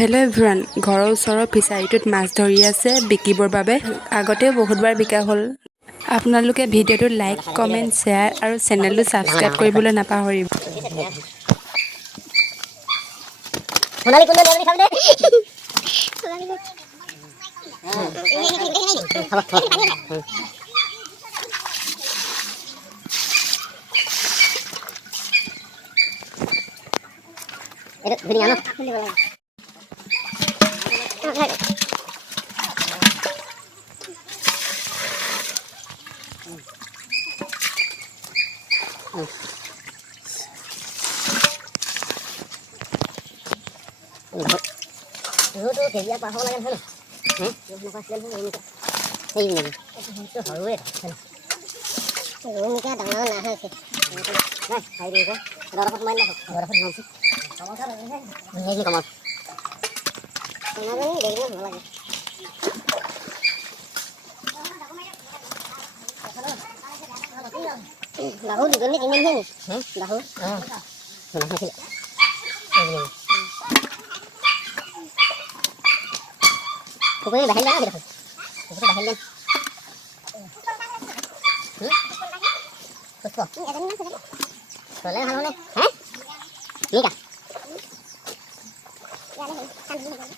Hello' everyone, ঘৰৰ ওচৰৰ ফিচাৰীটোত মাছ ধৰি আছে বিকিবৰ বাবে। আগতেও বহুতবাৰ বিকা হ'ল। আপোনালোকে ভিডিঅ'টো লাইক, কমেণ্ট, শ্বেয়াৰ আৰু চেনেলটো ছাবস্ক্ৰাইব কৰিবলৈ নাপাহৰিব। সোণালী কুণ্ডল দেৱনী খাবি দে। এটা ভিডিও আনো Itu kayak apa hal yang sana? Yang lepas jalan ini kan. Ini. Itu haruwe. Ini kan tangan nah sih. Nah, hai dia kan. Ada dapat main lah. Ada dapat main sih. Kamu kan ini. Ini kamu. Kenapa ini dari mana lagi? Dahu juga nih ini nih. Dahu. Kenapa sih? Ini. Pokoknya bahel banget gitu. Itu bahel kan. Terus kok? Soalnya hal mana? Hah? Ini kah? Ya, ini kan.